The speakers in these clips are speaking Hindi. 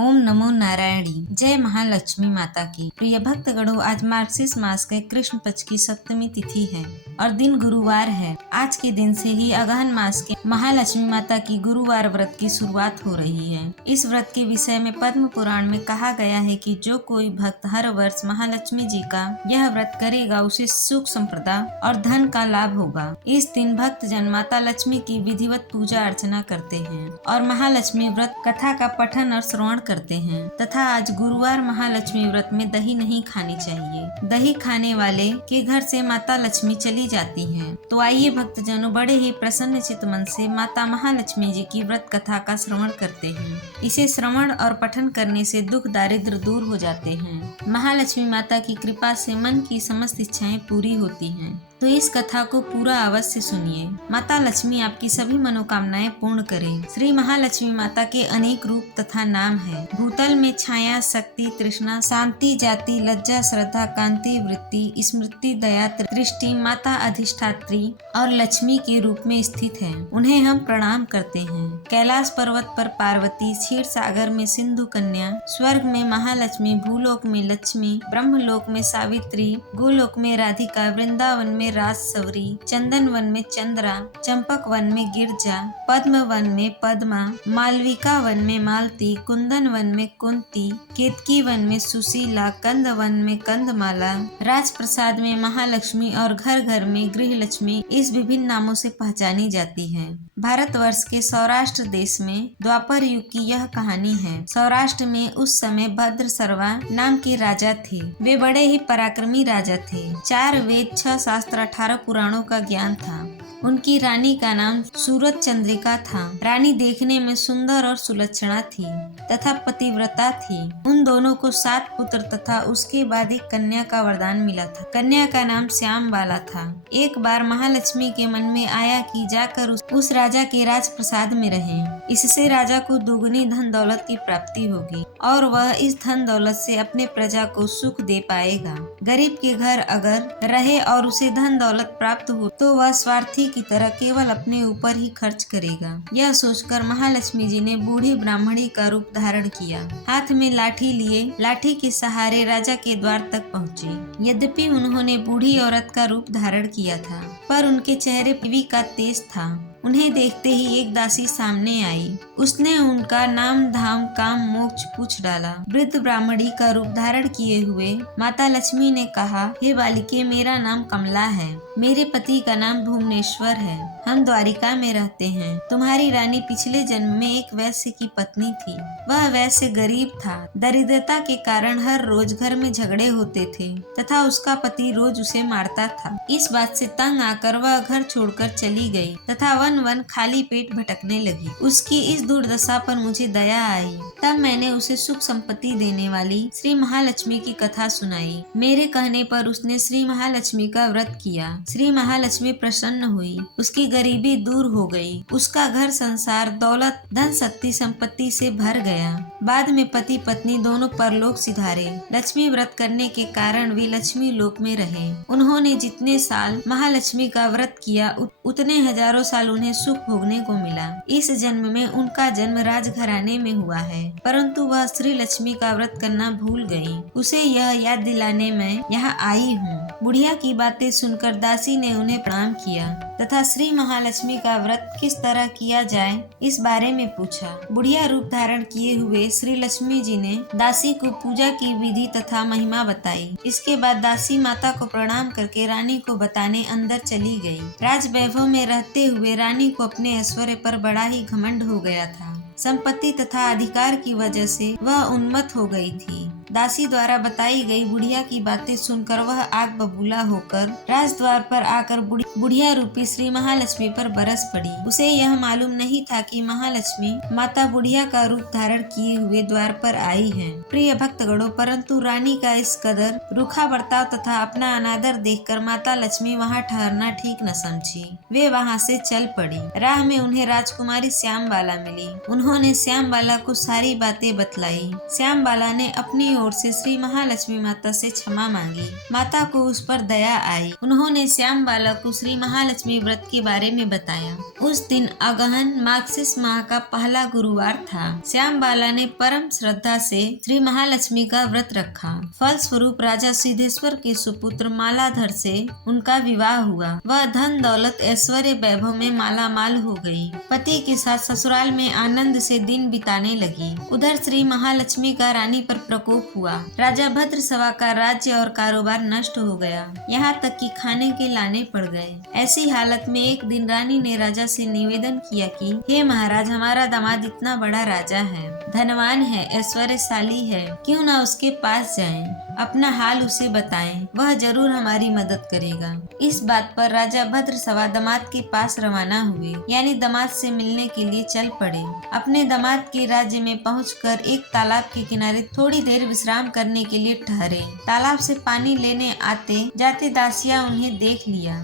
ओम नमो नारायणी। जय महालक्ष्मी माता की। प्रिय भक्तगणों, आज मार्गशीर्ष मास के कृष्ण पक्ष की सप्तमी तिथि है और दिन गुरुवार है। आज के दिन से ही अगहन मास के महालक्ष्मी माता की गुरुवार व्रत की शुरुआत हो रही है। इस व्रत के विषय में पद्म पुराण में कहा गया है कि जो कोई भक्त हर वर्ष महालक्ष्मी जी का यह व्रत करेगा उसे सुख संपदा और धन का लाभ होगा। इस दिन भक्त जन माता लक्ष्मी की विधिवत पूजा अर्चना करते हैं और महालक्ष्मी व्रत कथा का पठन और श्रवण करते हैं तथा आज गुरुवार महालक्ष्मी व्रत में दही नहीं खानी चाहिए। दही खाने वाले के घर से माता लक्ष्मी चली जाती हैं। तो आइए भक्तजनों, बड़े ही प्रसन्न चित्त मन से माता महालक्ष्मी जी की व्रत कथा का श्रवण करते हैं। इसे श्रवण और पठन करने से दुख दारिद्र दूर हो जाते हैं। महालक्ष्मी माता की कृपा से मन की समस्त इच्छाएं पूरी होती हैं। तो इस कथा को पूरा अवश्य सुनिए। माता लक्ष्मी आपकी सभी मनोकामनाएं पूर्ण करें। श्री महालक्ष्मी माता के अनेक रूप तथा नाम है। भूतल में छाया, शक्ति, तृष्णा, शांति, जाति, लज्जा, श्रद्धा, कांति, वृत्ति, स्मृति, दया, दृष्टि, माता अधिष्ठात्री और लक्ष्मी के रूप में स्थित है। उन्हें हम प्रणाम करते हैं। कैलाश पर्वत पर पार्वती, क्षीर सागर में सिंधु कन्या, स्वर्ग में महालक्ष्मी, भूलोक में लक्ष्मी, ब्रह्मलोक में सावित्री, गोलोक में राधिका, वृंदावन में राजसवरी, चंदन वन में चंद्रा, चंपक वन में गिरजा, पद्म वन में पद्मा, मालविका वन में मालती, कुंदन वन में कुंती, केतकी वन में सुशीला, कंद वन में कंदमाला, राजप्रसाद में महालक्ष्मी और घर घर में गृह लक्ष्मी इस विभिन्न नामों से पहचानी जाती है। भारतवर्ष के सौराष्ट्र देश में द्वापर युग की यह कहानी है। सौराष्ट्र में उस समय भद्र सर्वा नाम के राजा थे। वे बड़े ही पराक्रमी राजा थे। 4 वेद, 6 शास्त्र, 18 पुराणों का ज्ञान था। उनकी रानी का नाम सूरत चंद्रिका था। रानी देखने में सुंदर और सुलक्षणा थी तथा पतिव्रता थी। उन दोनों को 7 पुत्र तथा उसके बाद एक कन्या का वरदान मिला था। कन्या का नाम श्याम बाला था। एक बार महालक्ष्मी के मन में आया कि जाकर उस राजा के राजप्रसाद में रहें। इससे राजा को दुगनी धन दौलत की प्राप्ति होगी और वह इस धन दौलत से अपने प्रजा को सुख दे पाएगा। गरीब के घर अगर रहे और उसे धन दौलत प्राप्त हो तो वह स्वार्थी की तरह केवल अपने ऊपर ही खर्च करेगा। यह सोचकर महालक्ष्मी जी ने बूढ़ी ब्राह्मणी का रूप धारण किया। हाथ में लाठी लिए लाठी के सहारे राजा के द्वार तक पहुँचे। यद्यपि उन्होंने बूढ़ी औरत का रूप धारण किया था, पर उनके चेहरे पृथ्वी का तेज था। उन्हें देखते ही एक दासी सामने आई। उसने उनका नाम, धाम, काम, मोक्ष पूछ डाला। वृद्ध ब्राह्मणी का रूप धारण किए हुए माता लक्ष्मी ने कहा, हे बालिके, मेरा नाम कमला है। मेरे पति का नाम भुवनेश्वर है। हम द्वारिका में रहते हैं। तुम्हारी रानी पिछले जन्म में एक वैश्य की पत्नी थी। वह वैश्य गरीब था। दरिद्रता के कारण हर रोज घर में झगड़े होते थे तथा उसका पति रोज उसे मारता था। इस बात से तंग आकर वह घर छोड़कर चली गई तथा वन खाली पेट भटकने लगी। उसकी इस दुर्दशा पर मुझे दया आई। तब मैंने उसे सुख संपत्ति देने वाली श्री महालक्ष्मी की कथा सुनाई। मेरे कहने पर उसने श्री महालक्ष्मी का व्रत किया। श्री महालक्ष्मी प्रसन्न हुई। उसकी गरीबी दूर हो गई। उसका घर संसार दौलत, धन, शक्ति, संपत्ति से भर गया। बाद में पति पत्नी दोनों परलोक सिधारे। लक्ष्मी व्रत करने के कारण वे लक्ष्मी लोक में रहे। उन्होंने जितने साल महालक्ष्मी का व्रत किया उतने हजारों साल उन्हें सुख भोगने को मिला। इस जन्म में उनका जन्म राजघराने में हुआ है, परंतु वह श्री लक्ष्मी का व्रत करना भूल गई। उसे यह याद दिलाने मैं यहाँ आई हूँ। बुढ़िया की बातें सुनकर दासी ने उन्हें प्रणाम किया तथा श्री महालक्ष्मी का व्रत किस तरह किया जाए इस बारे में पूछा। बुढ़िया रूप धारण किए हुए श्री लक्ष्मी जी ने दासी को पूजा की विधि तथा महिमा बताई। इसके बाद दासी माता को प्रणाम करके रानी को बताने अंदर चली गई। राज वैभव में रहते हुए रानी को अपने ऐश्वर्य पर बड़ा ही घमंड हो गया था। संपत्ति तथा अधिकार की वजह से वह उन्मत्त हो गई थी। दासी द्वारा बताई गई बुढ़िया की बातें सुनकर वह आग बबूला होकर राजद्वार पर आकर बुढ़िया रूपी श्री महालक्ष्मी पर बरस पड़ी। उसे यह मालूम नहीं था कि महालक्ष्मी माता बुढ़िया का रूप धारण किए हुए द्वार पर आई है। प्रिय भक्तगणों, परंतु रानी का इस कदर रूखा बर्ताव तथा अपना अनादर देखकर माता लक्ष्मी वहाँ ठहरना ठीक न समझी। वे वहाँ से चल पड़ी। राह में उन्हें राजकुमारी श्याम बाला मिली। उन्होंने श्याम बाला को सारी बातें बतलाई। श्याम बाला ने अपनी ओर से श्री महालक्ष्मी माता से क्षमा मांगी। माता को उस पर दया आई। उन्होंने श्याम बाला को श्री महालक्ष्मी व्रत के बारे में बताया। उस दिन अगहन मार्गशीर्ष माह का पहला गुरुवार था। श्याम बाला ने परम श्रद्धा से श्री महालक्ष्मी का व्रत रखा। फल स्वरूप राजा सिद्धेश्वर के सुपुत्र मालाधर से उनका विवाह हुआ। वह धन दौलत ऐश्वर्य वैभव में मालामाल हो गई। पति के साथ ससुराल में आनंद से दिन बिताने लगी। उधर श्री महालक्ष्मी का रानी पर प्रकोप हुआ। राजा भद्रसवा का राज्य और कारोबार नष्ट हो गया। यहाँ तक कि खाने के लाने पड़ गए। ऐसी हालत में एक दिन रानी ने राजा से निवेदन किया कि हे महाराज, हमारा दामाद इतना बड़ा राजा है, धनवान है, ऐश्वर्यशाली है, क्यों ना उसके पास जाएं, अपना हाल उसे बताएं, वह जरूर हमारी मदद करेगा। इस बात पर राजा भद्रसवा दामाद के पास रवाना हुए, यानी दामाद से मिलने के लिए चल पड़े। अपने दामाद के राज्य में पहुंचकर एक तालाब के किनारे थोड़ी देर विश्राम करने के लिए ठहरे। तालाब से पानी लेने आते जाते दासियां उन्हें देख लिया।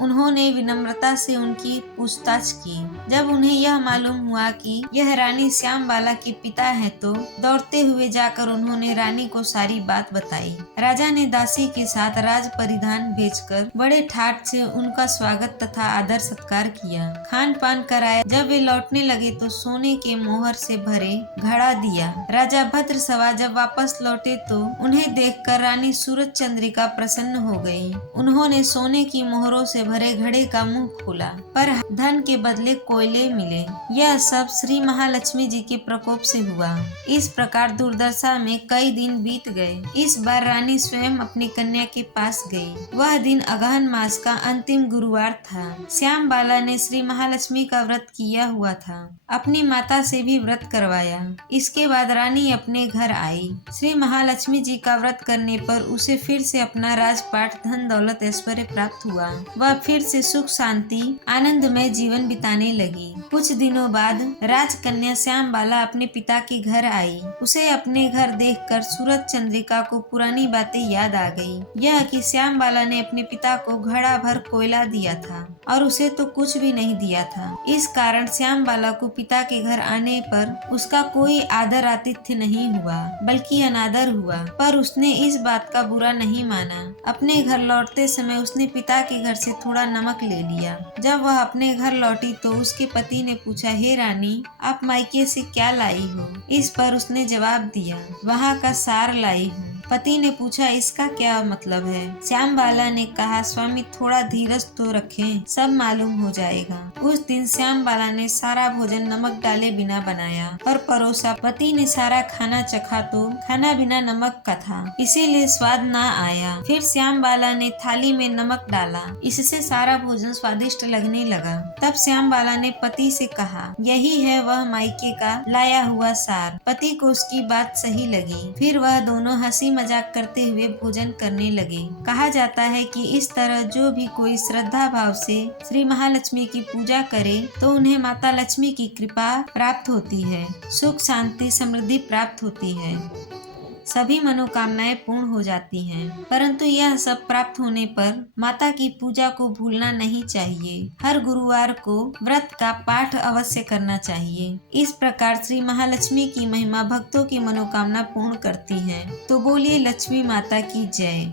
उन्होंने विनम्रता से उनकी पूछताछ की। जब उन्हें यह मालूम हुआ कि यह रानी श्याम बाला के पिता है, तो दौड़ते हुए जाकर उन्होंने रानी को सारी बात बताई। राजा ने दासी के साथ राज परिधान भेजकर बड़े ठाट से उनका स्वागत तथा आदर सत्कार किया, खान पान कराया। जब वे लौटने लगे तो सोने के मोहर से भरे घड़ा दिया। राजा भद्रसवा जब वापस लौटे तो उन्हें देखकर रानी सूरज चंद्रिका प्रसन्न हो गई। उन्होंने सोने की मोहरों से भरे घड़े का मुंह खोला, पर धन के बदले कोयले मिले। यह सब श्री महालक्ष्मी जी के प्रकोप से हुआ। इस प्रकार दुर्दशा में कई दिन बीत गए। इस बार रानी स्वयं अपनी कन्या के पास गई। वह दिन अगहन मास का अंतिम गुरुवार था। श्याम बाला ने श्री महालक्ष्मी का व्रत किया हुआ था। अपनी माता से भी व्रत करवाया। इसके बाद रानी अपने घर आई। श्री महालक्ष्मी जी का व्रत करने पर उसे फिर से अपना राजपाट, धन दौलत, ऐश्वर्य प्राप्त हुआ। वह फिर से सुख शांति आनंदमय जीवन बिताने लगी। कुछ दिनों बाद राजकन्या श्याम बाला अपने पिता के घर आई। उसे अपने घर देखकर सूरज चंद्रिका को पुरानी बातें याद आ गई। यह कि श्याम बाला ने अपने पिता को घड़ा भर कोयला दिया था और उसे तो कुछ भी नहीं दिया था। इस कारण श्याम बाला को पिता के घर आने पर उसका कोई आदर आतिथ्य नहीं हुआ, बल्कि अनादर हुआ। पर उसने इस बात का बुरा नहीं माना। अपने घर लौटते समय उसने पिता के घर से थोड़ा नमक ले लिया। जब वह अपने घर लौटी तो उसके पति ने पूछा, हे रानी, आप मायके से क्या लाई हो? इस पर उसने जवाब दिया, वहाँ का सार लाई हूँ। पति ने पूछा, इसका क्या मतलब है? श्याम बाला ने कहा, स्वामी थोड़ा धीरज तो रखें, सब मालूम हो जाएगा। उस दिन श्याम बाला ने सारा भोजन नमक डाले बिना बनाया और परोसा। पति ने सारा खाना चखा तो खाना बिना नमक का था, इसीलिए स्वाद ना आया। फिर श्याम बाला ने थाली में नमक डाला, इससे सारा भोजन स्वादिष्ट लगने लगा। तब श्याम बाला ने पति से कहा, यही है वह मायके का लाया हुआ सार। पति को उसकी बात सही लगी। फिर वह दोनों हंसी मजाक करते हुए भोजन करने लगे। कहा जाता है कि इस तरह जो भी कोई श्रद्धा भाव से श्री महालक्ष्मी की पूजा करे तो उन्हें माता लक्ष्मी की कृपा प्राप्त होती है, सुख शांति समृद्धि प्राप्त होती है, सभी मनोकामनाएं पूर्ण हो जाती हैं। परंतु यह सब प्राप्त होने पर माता की पूजा को भूलना नहीं चाहिए। हर गुरुवार को व्रत का पाठ अवश्य करना चाहिए। इस प्रकार श्री महालक्ष्मी की महिमा भक्तों की मनोकामना पूर्ण करती है। तो बोलिए लक्ष्मी माता की जय।